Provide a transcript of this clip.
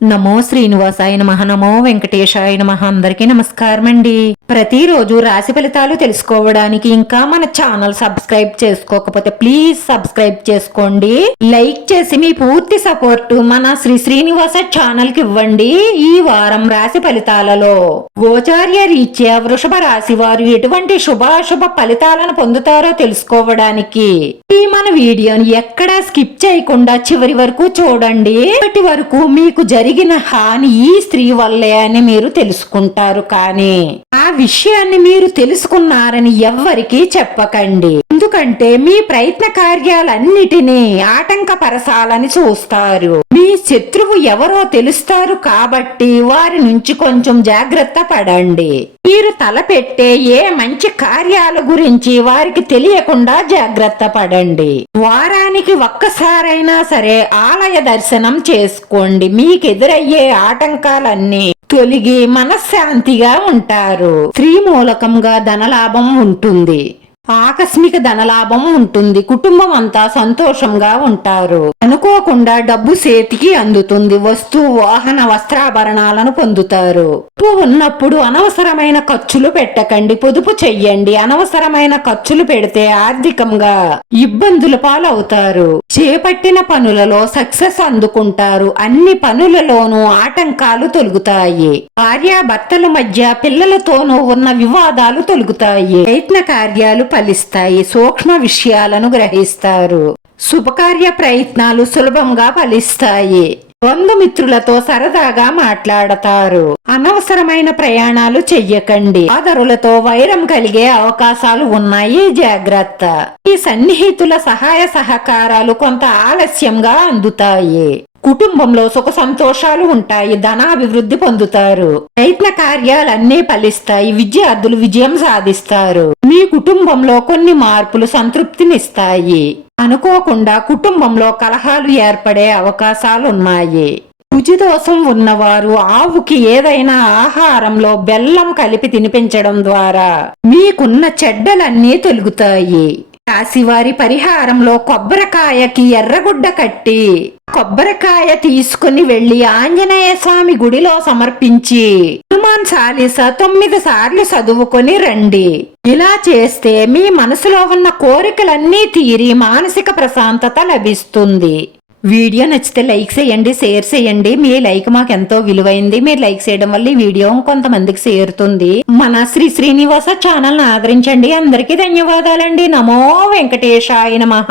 నమో శ్రీనివాసాయ నమః. నమో వెంకటేశాయ నమః. అందరికీ నమస్కారం అండి. ప్రతిరోజు రాశి ఫలితాలు తెలుసుకోవడానికి ఇంకా మన ఛానల్ సబ్స్క్రైబ్ చేసుకోకపోతే ప్లీజ్ సబ్స్క్రైబ్ చేసుకోండి. లైక్ చేసి మీ పూర్తి సపోర్ట్ మన శ్రీనివాస ఛానల్ కి ఇవ్వండి. ఈ వారం రాశి ఫలితాలలో గోచార్య రీత్యా వృషభ రాశి వారు ఎటువంటి శుభాశుభ ఫలితాలను పొందుతారో తెలుసుకోవడానికి ఈ మన వీడియోని ఎక్కడా స్కిప్ చేయకుండా చివరి వరకు చూడండి. ఇప్పటి వరకు మీకు జరిగిన హాని ఈ స్త్రీ వల్లే అని మీరు తెలుసుకుంటారు. కానీ ఆ విషయాన్ని మీరు తెలుసుకున్నారని ఎవ్వరికీ చెప్పకండి. ఎందుకంటే మీ ప్రయత్న కార్యాలన్నిటినీ ఆటంకపరచాలని చూస్తారు. మీ శత్రువు ఎవరో తెలుస్తారు కాబట్టి వారి నుంచి కొంచెం జాగ్రత్త పడండి. మీరు తలపెట్టే ఏ మంచి కార్యాల గురించి వారికి తెలియకుండా జాగ్రత్త పడండి. వారానికి ఒక్కసారైనా సరే ఆలయ దర్శనం చేసుకోండి. మీకు ఎదురయ్యే ఆటంకాలన్నీ తొలగి మనశ్శాంతిగా ఉంటారు. స్త్రీ మూలకంగా ధనలాభం ఉంటుంది. ఆకస్మిక ధనలాభం ఉంటుంది. కుటుంబం అంతా సంతోషంగా ఉంటారు. అనుకోకుండా డబ్బు చేతికి అందుతుంది. వస్తు వాహన వస్త్రాభరణాలను పొందుతారు. డబ్బు ఉన్నప్పుడు అనవసరమైన ఖర్చులు పెట్టకండి. పొదుపు చెయ్యండి. అనవసరమైన ఖర్చులు పెడితే ఆర్థికంగా ఇబ్బందుల పాలవుతారు. చేపట్టిన పనులలో సక్సెస్ అందుకుంటారు. అన్ని పనులలోనూ ఆటంకాలు తొలగుతాయి. భార్యాభర్తల మధ్య పిల్లలతోనూ ఉన్న వివాదాలు తొలగుతాయి. ప్రయత్న కార్యాలు ఫలిస్తాయి. సూక్ష్మ విషయాలను గ్రహిస్తారు. శుభకార్య ప్రయత్నాలు సులభంగా ఫలిస్తాయి. బంధుమిత్రులతో సరదాగా మాట్లాడతారు. అనవసరమైన ప్రయాణాలు చెయ్యకండి. సోదరులతో వైరం కలిగే అవకాశాలు ఉన్నాయి. జాగ్రత్త. ఈ సన్నిహితుల సహాయ సహకారాలు కొంత ఆలస్యంగా అందుతాయి. కుటుంబంలో సుఖ సంతోషాలు ఉంటాయి. ధనాభివృద్ధి పొందుతారు. ప్రయత్న కార్యాలన్నీ ఫలిస్తాయి. విద్యార్థులు విజయం సాధిస్తారు. మీ కుటుంబంలో కొన్ని మార్పులు సంతృప్తినిస్తాయి. అనుకోకుండా కుటుంబంలో కలహాలు ఏర్పడే అవకాశాలున్నాయి. రుచిదోషం ఉన్నవారు ఆవుకి ఏదైనా ఆహారంలో బెల్లం కలిపి తినిపించడం ద్వారా మీకున్న చెడ్డలన్నీ తొలగుతాయి. రాశివారి పరిహారంలో కొబ్బరికాయకి ఎర్రగుడ్డ కట్టి కొబ్బరికాయ తీసుకుని వెళ్లి ఆంజనేయ స్వామి గుడిలో సమర్పించి హనుమాన్ చాలీస 9 సార్లు చదువుకొని రండి. ఇలా చేస్తే మీ మనసులో ఉన్న కోరికలన్నీ తీరి మానసిక ప్రశాంతత లభిస్తుంది. వీడియో నచ్చితే లైక్ చేయండి, షేర్ చేయండి. మీ లైక్ మాకు ఎంతో విలువైంది. మీరు లైక్ చేయడం వల్ల ఈ వీడియో కొంతమందికి చేరుతుంది. మన శ్రీనివాస ఛానల్ ని ఆదరించండి. అందరికీ ధన్యవాదాలండి. నమో వెంకటేశాయ నమః.